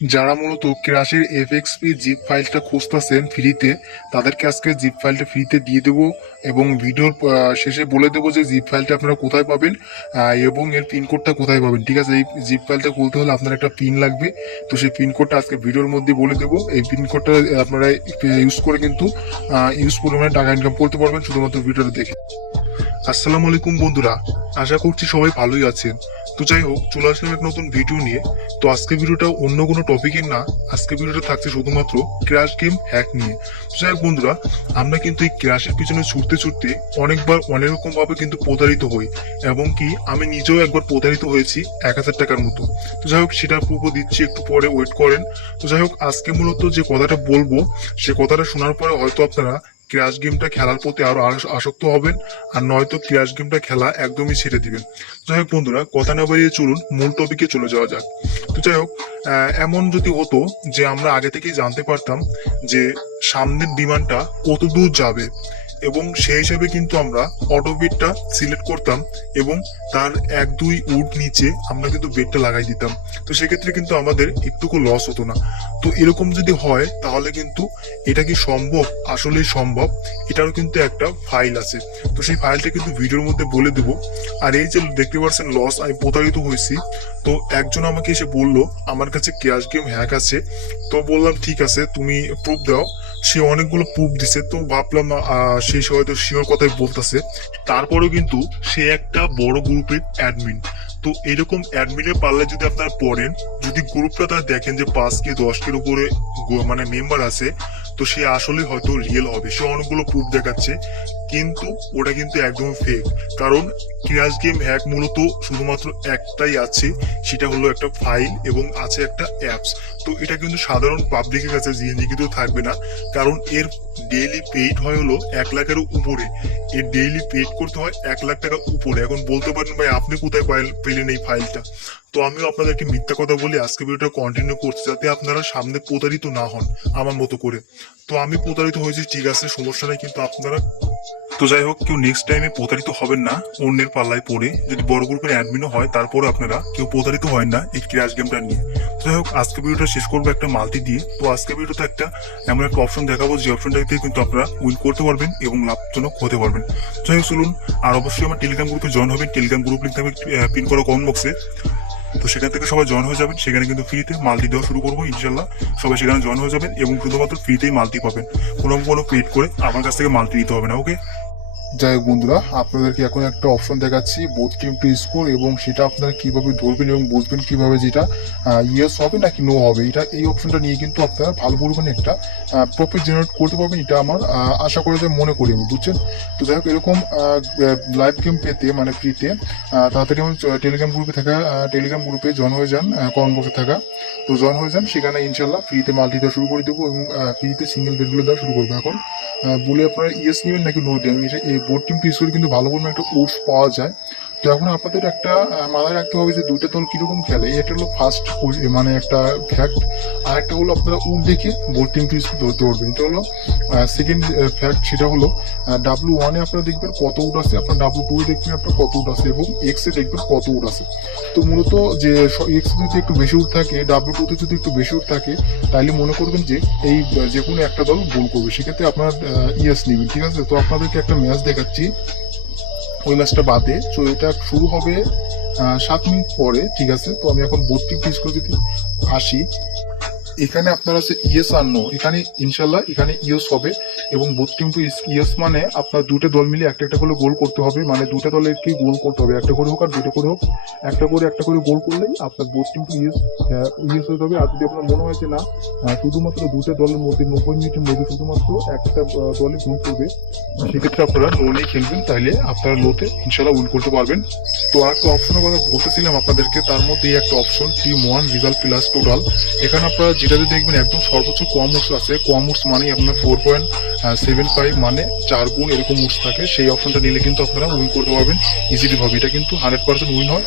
যারা মূলত ক্রাশের এফএক্সপি জিপ ফাইলটা খুঁজতেছেন ফ্রিতে, তাদেরকে আজকে জিপ ফাইলটা ফ্রিতে দিয়ে দেবো এবং ভিডিওর শেষে বলে দেবো যে জিপ ফাইলটা আপনারা কোথায় পাবেন এবং এর পিনকোডটা কোথায় পাবেন, ঠিক আছে? এই জিপ ফাইলটা খুলতে হলে আপনার একটা পিন লাগবে। তো সেই পিনকোডটা আজকে ভিডিওর মধ্যে বলে দেবো। এই পিনকোডটা আপনারা ইউজ করে কিন্তু ইউজ পরিমাণে টাকা ইনকাম করতে পারবেন, শুধুমাত্র ভিডিওটা দেখে। আসসালামু আলাইকুম বন্ধুরা, আশা করছি সবাই ভালোই আছেন। তো যাই হোক, চলে আসলাম এক নতুন ভিডিও নিয়ে। তো আজকে ভিডিওটা অন্য কোনো টপিকের না। আজকে ভিডিওটা থাকছে শুধুমাত্র ক্র্যাশ গেম হ্যাক নিয়ে। তো যাই হোক বন্ধুরা, আমরা কিন্তু এই ক্র্যাশের পিছনে ছুটতে ছুটতে অনেকবার অনেক রকম ভাবে কিন্তু প্রতারিত হই। এবং কি, আমি নিজেও একবার প্রতারিত হয়েছি এক হাজার টাকার মতো। তো যাই হোক সেটা পূর্ব দিচ্ছি, একটু পরে ওয়েট করেন। তো যাই হোক, আজকে মূলত যে কথাটা বলব, সে কথাটা শোনার পরে হয়তো আপনারা ক্র্যাশ গেমটা খেলার প্রতি আরও আসক্ত হবেন, আর নয়তো ক্র্যাশ গেমটা খেলা একদমই ছেড়ে দিবেন। যাই হোক বন্ধুরা, কথা না বাড়িয়ে চলুন, মূল টপিকে চলে যাওয়া যাক। তো যাই হোক এমন যদি হতো যে আমরা আগে থেকেই জানতে পারতাম যে সামনের বিমানটা কত দূর যাবে এবং সেই হিসাবে কিন্তু আমরা অটো বেডটা সিলেক্ট করতাম এবং তার এক, দুই উড নিচে আমরা কিন্তু বেডটা লাগাই দিতাম। তো সেক্ষেত্রে কিন্তু আমাদের একটুকু লস হতো না। তো এরকম যদি হয়, তাহলে কিন্তু এটা কি সম্ভব? আসলেই সম্ভব। এটারও কিন্তু একটা ফাইল আছে। তো সেই ফাইলটা কিন্তু ভিডিওর মধ্যে বলে দেবো। আর এই যে দেখতে পাচ্ছেন লস আমি প্রতারিত হয়েছি। তো একজন আমাকে এসে বলল, আমার কাছে ক্যাশ গেম হ্যাক আছে। তো বললাম, ঠিক আছে, তুমি প্রুফ দাও। সে অনেকগুলো প্রুফ দিছে, তো ভাবলাম সে হয়তো শিওর কথাই বলতেছে। তারপরেও কিন্তু সে একটা বড় গ্রুপের অ্যাডমিন তো এরকম অ্যাডমিনের পাল্লা যদি আপনারা পড়েন, যদি গ্রুপটা তারা দেখেন যে পাঁচ কে দশ কের উপরে মানে মেম্বার আছে, তো সে আসলে হয়তো রিয়েল হবে। সে অনেকগুলো প্রুফ দেখাচ্ছে, কিন্তু ওটা কিন্তু একদম ফেক কারণ ক্রাশ গেম হ্যাক মূলত শুধুমাত্র একটাই আছে, সেটা হলো একটা ফাইল এবং আছে একটা অ্যাপস তো এটা কিন্তু সাধারণ পাবলিকের কাছে জিএনজি কিন্তু থাকবে না, কারণ এর ডেইলি পেইড হয় হলো এক লাখের উপরে। এর ডেইলি পেইড করতে হয় এক লাখ টাকা উপরে। এখন বলতে পারেন ভাই, আপনি কোথায় পেলেন এই ফাইলটা তো আমিও আপনাদেরকে মিথ্যা কথা বলি আজকে ভিডিওটা কন্টিনিউ করছি, যাতে আপনারা সামনে প্রতারিত না হন, আমার মতো করে। তো আমি প্রতারিত হয়েছি, ঠিক আছে, সমস্যা নেই, কিন্তু আপনারা তো যাই হোক, কেউ নেক্সট টাইমে প্রতারিত হবেন না। অন্যের পাল্লায় পড়ে যদি বড় গ্রুপের অ্যাডমিনও হয় তারপরে আপনারা কেউ প্রতারিত হয় না এই ক্র্যাশ গেমটা নিয়ে। তো যাই হোক, আজকে ভিডিওটা শেষ করব একটা মাল্টি দিয়ে। তো আজকে ভিডিওতে একটা এমন একটা অপশন দেখাবো, যে অপশনটা দিয়ে কিন্তু আপনারা উইন করতে পারবেন এবং লাভজনক হতে পারবেন। যাই হোক, চলুন, আর অবশ্যই আমার টেলিগ্রাম গ্রুপে জয়েন হবেন। টেলিগ্রাম গ্রুপ লিঙ্ক থাকবে পিন করা কমেন্ট বক্সে তো সেখান থেকে সবাই জয়েন হয়ে যাবেন। সেখানে কিন্তু ফ্রিতে মাল্টি দেওয়া শুরু করব ইনশাল্লাহ সবাই সেখানে জয়েন হয়ে যাবেন এবং শুধুমাত্র ফ্রিতেই মাল্টি পাবেন। কোনো কোনো পেড করে আমার কাছ থেকে মাল্টি দিতে হবে না ওকে যাই হোক বন্ধুরা, আপনাদেরকে এখন একটা অপশন দেখাচ্ছি বোথ টিম টু স্কোর এবং সেটা আপনারা কীভাবে ধরবেন এবং বুঝবেন কীভাবে যেটা ইয়েস হবে নাকি নো হবে। এটা এই অপশনটা নিয়ে কিন্তু আপনারা ভালো পরিমাণে একটা প্রফিট জেনারেট করতে পারবেন, এটা আমার আশা করে যে মনে করি আমি, বুঝছেন? তো যাই হোক, এরকম লাইভ গেম পেতে মানে ফ্রিতে তাড়াতাড়ি আমার টেলিগ্রাম গ্রুপে থাকা টেলিগ্রাম গ্রুপে জয়েন হয়ে যান কমেন্ট বক্সে থাকা। তো জয়েন হয়ে যান, সেখানে ইনশাল্লাহ ফ্রিতে মাল্টি দেওয়া শুরু করে দেবো এবং ফ্রিতে সিঙ্গেল বেডগুলো দেওয়া শুরু করব। এখন বলে আপনারা ইয়েস নেবেন নাকি নো দেবেন এটা বোর্ড পিস করে কিন্তু ভালো পরিমাণে একটা ওটস পাওয়া যায়। তো এখন আপনাদের একটা মাথায় রাখতে হবে যে দুইটা দল কীরকম খেলে। এটা হলো ফার্স্ট মানে একটা ফ্যাক্ট আর একটা হলো আপনারা উড দেখে বোর্ড টিম পিস ধরতে পারবেন। এটা হলো সেকেন্ড ফ্যাক্ট সেটা হলো ডাব্লু ওয়ানে আপনারা দেখবেন কত উড আছে। আপনার ডাব্লু টু দেখবেন আপনার কত উড আছে এবং এক্স দেখবেন কত উড আছে। তো মূলত যে এক্স যদি একটু বেশি উড থাকে ডাব্লু টু তে যদি একটু বেশি উড থাকে তাহলে মনে করবেন যে এই যে কোনো একটা দল গোল করবে। সেক্ষেত্রে আপনার ইয়েস নেবেন, ঠিক আছে? তো আপনাদেরকে একটা ম্যাচ দেখাচ্ছি। ওই ম্যাচটা বাদে। তো এটা শুরু হবে সাত মিনিট পরে, ঠিক আছে? তো আমি এখন বত্রিশ পিস করে যদি আসি এখানে আপনার আছে ইয়েস আর নো। এখানে ইনশাল্লাহ এখানে ইয়েস হবে এবং বোথ টিম টু ইয়েস মানে আপনার দুটো দল মিলে একটা একটা করে গোল করতে হবে। মানে দুটো দলেরকেই গোল করতে হবে। একটা করে হোক আর দুটো করে হোক, একটা করে একটা করে গোল করলেই আপনার both team to yes yes হতে হবে আর যদি আপনার মনে হয় যে না শুধুমাত্র দুটো দলের মধ্যে নব্বই মিনিটের মধ্যে শুধুমাত্র একটা দলে গোল করবে, সেক্ষেত্রে আপনারা নো নিয়ে খেলবেন। তাহলে আপনারা লোতে ইনশাল্লাহ উইন করতে পারবেন। তো আর একটা অপশনের কথা বলতেছিলাম আপনাদেরকে। তার মধ্যে একটা option team one result plus total এখানে আপনারা যেটাতে দেখবেন একদম সর্বোচ্চ কম উর্স আছে। কম উর্স মানে আপনার ফোর পয়েন্ট সেভেন ফাইভ মানে চার গুণ এরকম উর্স থাকে। সেই অপশনটা নিলে কিন্তু আপনারা উইন করতে পারবেন ইজিলি ভাবে। এটা কিন্তু হান্ড্রেড পার্সেন্ট উইন হয়।